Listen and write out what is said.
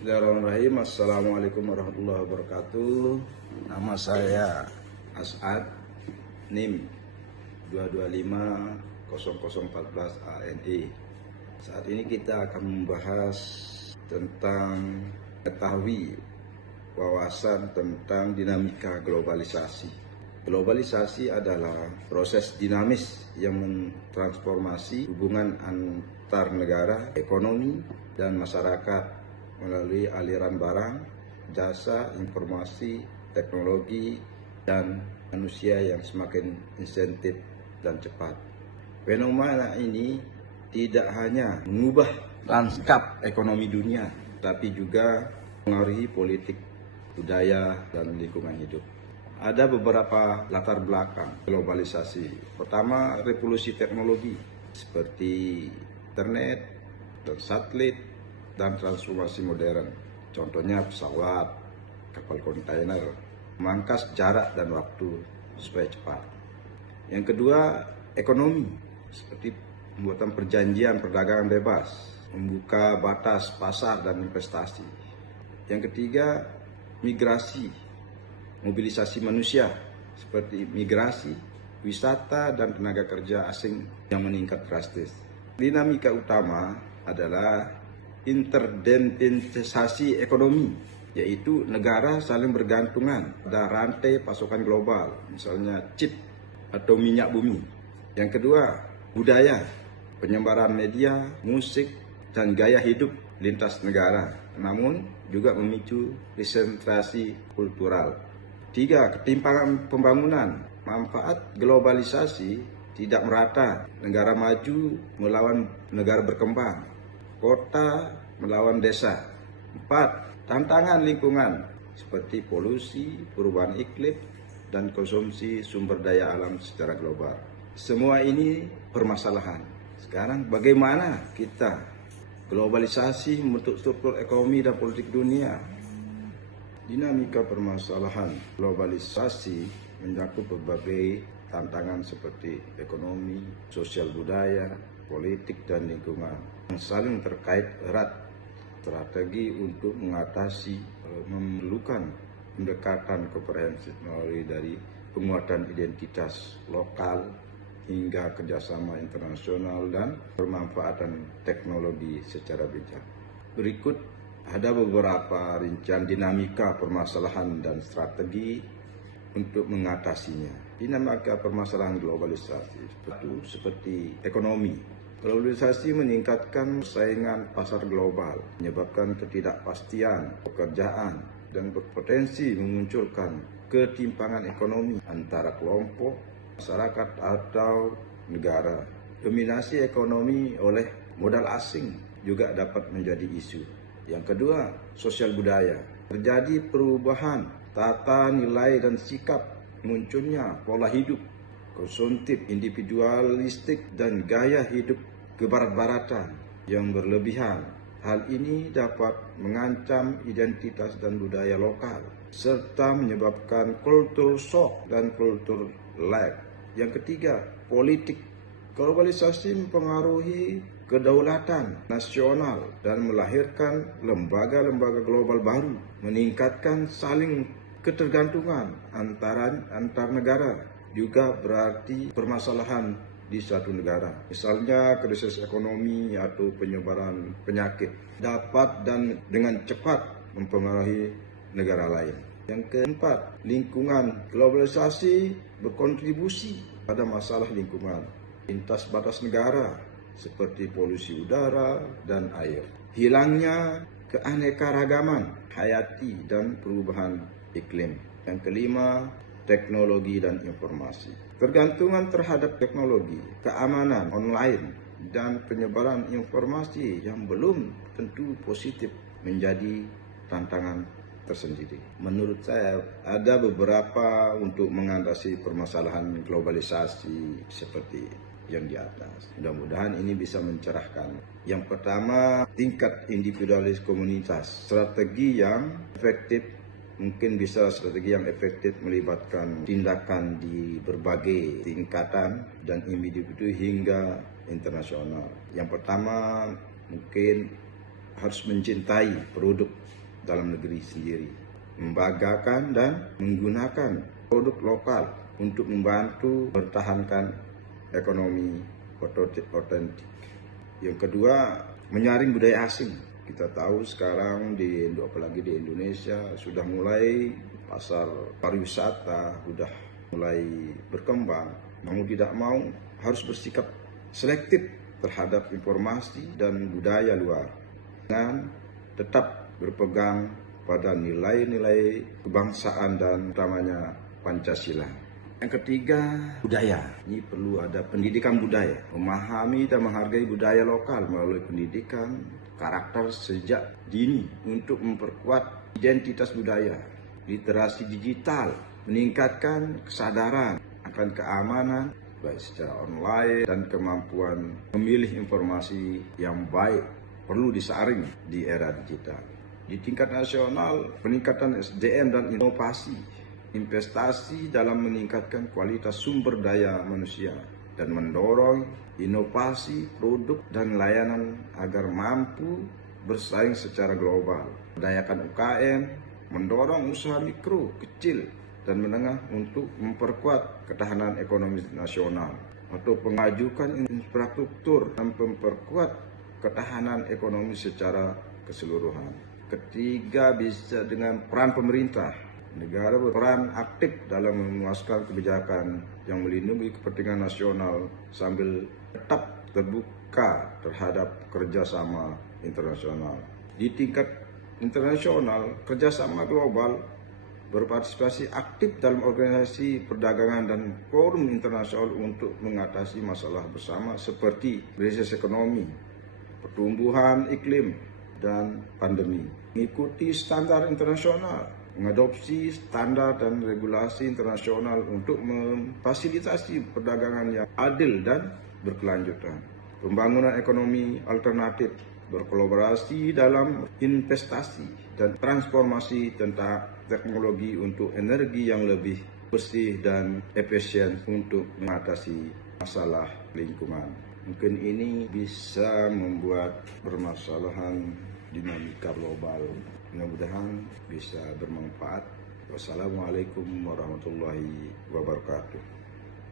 Bismillahirrahmanirrahim. Assalamualaikum warahmatullahi wabarakatuh. Nama saya As'ad, NIM 2250014 ANI. Saat ini kita akan membahas tentang ketahui wawasan tentang dinamika globalisasi. Globalisasi adalah proses dinamis yang mentransformasi hubungan antar negara, ekonomi, dan masyarakat melalui aliran barang, jasa, informasi, teknologi, dan manusia yang semakin insentif dan cepat. Fenomena ini tidak hanya mengubah lanskap ekonomi dunia, tapi juga mengaruhi politik, budaya, dan lingkungan hidup. Ada beberapa latar belakang globalisasi. Pertama, revolusi teknologi seperti internet dan satelit dan transformasi modern. Contohnya pesawat, kapal kontainer, memangkas jarak dan waktu supaya cepat. Yang kedua, ekonomi seperti pembuatan perjanjian perdagangan bebas, membuka batas pasar dan investasi. Yang ketiga, migrasi, mobilisasi manusia seperti migrasi, wisata, dan tenaga kerja asing yang meningkat drastis. Dinamika utama adalah interdependensi ekonomi, yaitu negara saling bergantungan pada rantai pasokan global, misalnya chip atau minyak bumi. Yang kedua, budaya, penyebaran media, musik, dan gaya hidup lintas negara, namun juga memicu desentralisasi kultural. Tiga, ketimpangan pembangunan, manfaat globalisasi tidak merata, negara maju melawan negara berkembang, kota melawan desa. 4. Tantangan lingkungan seperti polusi, perubahan iklim, dan konsumsi sumber daya alam secara global. Semua ini permasalahan. Sekarang bagaimana kita globalisasi membentuk struktur ekonomi dan politik dunia? Dinamika permasalahan globalisasi mencakup berbagai tantangan seperti ekonomi, sosial budaya, politik, dan lingkungan yang saling terkait erat. Strategi untuk mengatasi memerlukan pendekatan komprehensif melalui dari penguatan identitas lokal hingga kerjasama internasional dan pemanfaatan teknologi secara bijak. Berikut ada beberapa rincian dinamika permasalahan dan strategi untuk mengatasinya. Dinamika permasalahan globalisasi seperti ekonomi. Globalisasi meningkatkan persaingan pasar global, menyebabkan ketidakpastian pekerjaan, dan berpotensi memunculkan ketimpangan ekonomi antara kelompok, masyarakat, atau negara. Dominasi ekonomi oleh modal asing juga dapat menjadi isu. Yang kedua, sosial budaya. Terjadi perubahan tata nilai dan sikap, munculnya pola hidup konsumtif, individualistik, dan gaya hidup kebarat-baratan yang berlebihan. Hal ini dapat mengancam identitas dan budaya lokal, serta menyebabkan kultur shock dan kultur lag. Yang ketiga, politik. Globalisasi mempengaruhi kedaulatan nasional dan melahirkan lembaga-lembaga global baru, meningkatkan saling ketergantungan antar negara. Juga berarti permasalahan di suatu negara, misalnya krisis ekonomi atau penyebaran penyakit, dapat dan dengan cepat mempengaruhi negara lain. Yang keempat, lingkungan. Globalisasi berkontribusi pada masalah lingkungan lintas batas negara seperti polusi udara dan air, hilangnya keanekaragaman hayati, dan perubahan iklim. Yang kelima, teknologi dan informasi. Tergantungan terhadap teknologi, keamanan online, dan penyebaran informasi yang belum tentu positif menjadi tantangan tersendiri. Menurut saya ada beberapa untuk mengatasi permasalahan globalisasi seperti yang di atas. Mudah-mudahan ini bisa mencerahkan. Yang pertama, tingkat individualis komunitas. Strategi yang efektif mungkin bisa strategi yang efektif melibatkan tindakan di berbagai tingkatan dan individu hingga internasional. Yang pertama, mungkin harus mencintai produk dalam negeri sendiri, membanggakan dan menggunakan produk lokal untuk membantu mempertahankan ekonomi otentik. Yang kedua, menyaring budaya asing. Kita tahu sekarang apalagi di Indonesia sudah mulai pasar pariwisata sudah mulai berkembang. Mau tidak mau harus bersikap selektif terhadap informasi dan budaya luar dengan tetap berpegang pada nilai-nilai kebangsaan dan utamanya Pancasila. Yang ketiga, budaya. Ini perlu ada pendidikan budaya, memahami dan menghargai budaya lokal melalui pendidikan karakter sejak dini untuk memperkuat identitas budaya. Literasi digital, meningkatkan kesadaran akan keamanan baik secara online dan kemampuan memilih informasi yang baik perlu disaring di era digital. Di tingkat nasional, peningkatan SDM dan inovasi, investasi dalam meningkatkan kualitas sumber daya manusia dan mendorong inovasi produk dan layanan agar mampu bersaing secara global. Berdayakan UKM, mendorong usaha mikro, kecil, dan menengah untuk memperkuat ketahanan ekonomi nasional atau mengajukan infrastruktur dan memperkuat ketahanan ekonomi secara keseluruhan. Ketiga, bisa dengan peran pemerintah. Negara berperan aktif dalam memuaskan kebijakan yang melindungi kepentingan nasional sambil tetap terbuka terhadap kerjasama internasional. Di tingkat internasional, kerjasama global berpartisipasi aktif dalam organisasi perdagangan dan forum internasional untuk mengatasi masalah bersama seperti krisis ekonomi, pertumbuhan iklim, dan pandemi. Mengikuti standar internasional, mengadopsi standar dan regulasi internasional untuk memfasilitasi perdagangan yang adil dan berkelanjutan. Pembangunan ekonomi alternatif, berkolaborasi dalam investasi dan transformasi tentang teknologi untuk energi yang lebih bersih dan efisien untuk mengatasi masalah lingkungan. Mungkin ini bisa membuat permasalahan dinamika global. Mudah-mudahan bisa bermanfaat. Wassalamualaikum warahmatullahi wabarakatuh.